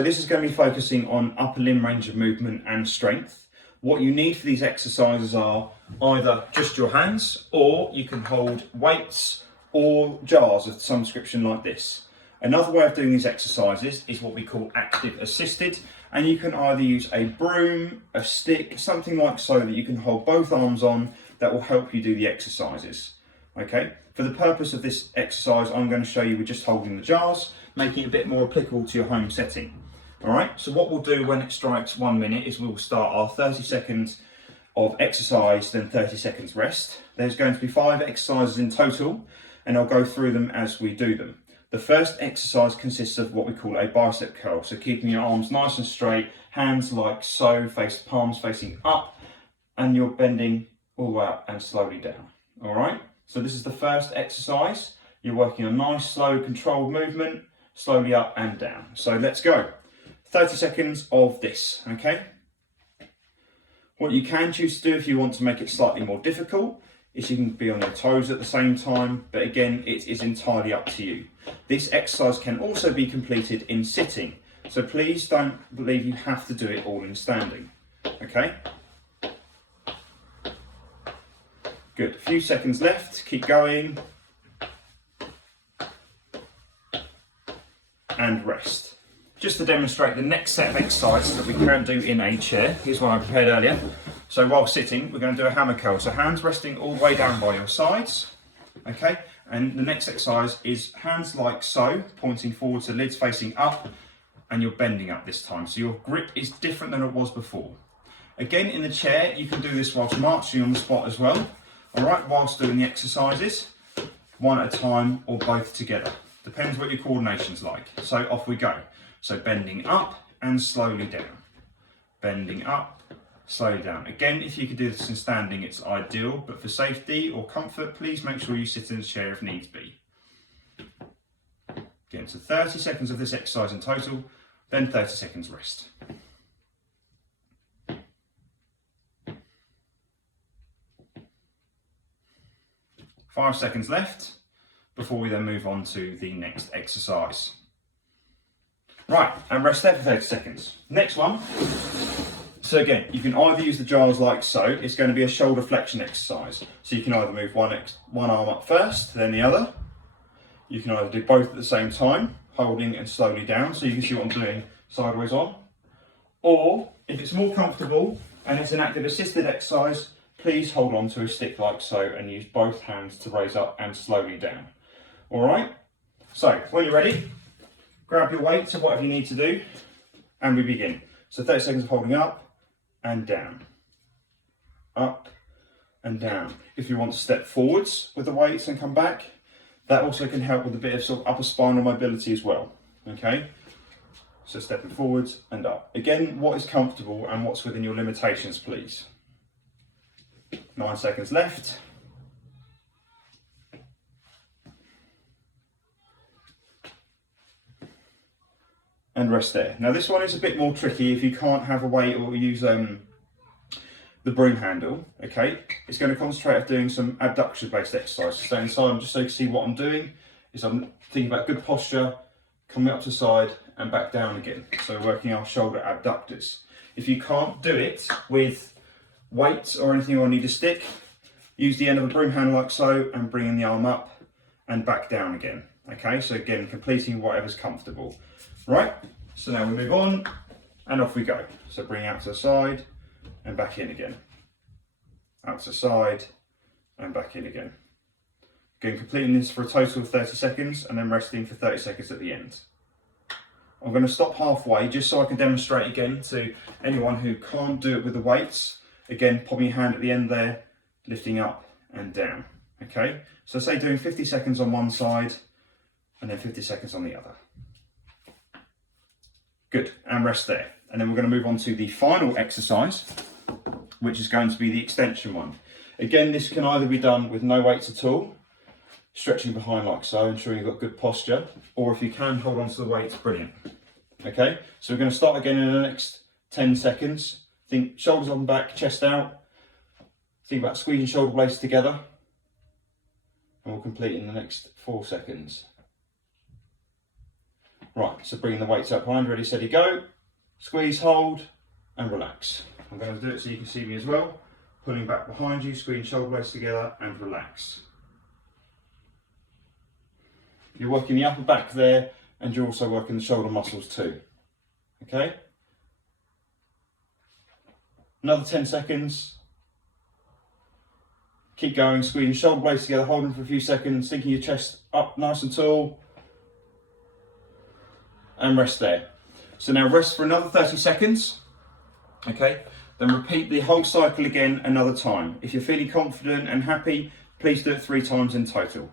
So this is going to be focusing on upper limb range of movement and strength. What you need for these exercises are either just your hands, or you can hold weights or jars of some description like this. Another way of doing these exercises is what we call active assisted, and you can either use a broom, a stick, something like so that you can hold both arms on that will help you do the exercises. Okay, for the purpose of this exercise, I'm going to show you with just holding the jars, making it a bit more applicable to your home setting. All right, so what we'll do when it strikes 1 minute is we'll start our 30 seconds of exercise, then 30 seconds rest. There's going to be 5 exercises in total, and I'll go through them as we do them. The first exercise consists of what we call a bicep curl. So keeping your arms nice and straight, hands like so, palms facing up, and you're bending all the way up and slowly down. All right, so this is the first exercise. You're working on nice, slow, controlled movement, slowly up and down. So let's go. 30 seconds of this, okay? What you can choose to do if you want to make it slightly more difficult is you can be on your toes at the same time, but again, it is entirely up to you. This exercise can also be completed in sitting, so please don't believe you have to do it all in standing, okay? Good, a few seconds left, keep going. And rest. Just to demonstrate the next set of exercises that we can do in a chair, here's one I prepared earlier. So while sitting, we're going to do a hammer curl. So hands resting all the way down by your sides, okay? And the next exercise is hands like so, pointing forward, so lids facing up, and you're bending up this time. So your grip is different than it was before. Again, in the chair, you can do this whilst marching on the spot as well, all right, whilst doing the exercises, one at a time or both together. Depends what your coordination's like. So off we go. So bending up and slowly down. Bending up, slowly down. Again, if you could do this in standing, it's ideal, but for safety or comfort, please make sure you sit in a chair if needs be. Again, so 30 seconds of this exercise in total, then 30 seconds rest. Five seconds left before we then move on to the next exercise. Right, and rest there for 30 seconds. Next one. So again, you can either use the jars like so. It's going to be a shoulder flexion exercise. So you can either move one arm up first, then the other. You can either do both at the same time, holding and slowly down, so you can see what I'm doing sideways on. Or, if it's more comfortable and it's an active assisted exercise, please hold on to a stick like so and use both hands to raise up and slowly down. All right, so when you're ready, grab your weights or whatever you need to do, and we begin. So 30 seconds of holding up and down, up and down. If you want to step forwards with the weights and come back, that also can help with a bit of sort of upper spinal mobility as well, okay? So stepping forwards and up. Again, what is comfortable and what's within your limitations, please. 9 seconds left. And rest there. Now this one is a bit more tricky if you can't have a weight or use the broom handle, okay? It's going to concentrate on doing some abduction based exercises. So inside, just so you can see what I'm doing, is I'm thinking about good posture, coming up to the side and back down again. So working our shoulder abductors. If you can't do it with weights or anything or need a stick, use the end of a broom handle like so and bringing the arm up and back down again. Okay, so again, completing whatever's comfortable. Right, so now we move on and off we go. So bring out to the side and back in again. Out to the side and back in again. Again, completing this for a total of 30 seconds and then resting for 30 seconds at the end. I'm going to stop halfway just so I can demonstrate again to anyone who can't do it with the weights. Again, popping your hand at the end there, lifting up and down. Okay, so say doing 50 seconds on one side and then 50 seconds on the other. Good, and rest there. And then we're going to move on to the final exercise, which is going to be the extension one. Again, this can either be done with no weights at all, stretching behind like so, ensuring you've got good posture, or if you can hold on to the weights, brilliant. Okay, so we're going to start again in the next 10 seconds. Think shoulders on back, chest out. Think about squeezing shoulder blades together. And we'll complete in the next 4 seconds. Right, so bringing the weights up behind, ready, steady, go. Squeeze, hold, and relax. I'm going to do it so you can see me as well. Pulling back behind you, squeeze shoulder blades together, and relax. You're working the upper back there, and you're also working the shoulder muscles too. Okay? Another 10 seconds. Keep going, squeezing shoulder blades together, holding for a few seconds, sinking your chest up nice and tall. And rest there. So now rest for another 30 seconds. Okay? Then repeat the whole cycle again another time. If you're feeling confident and happy, please do it 3 times in total.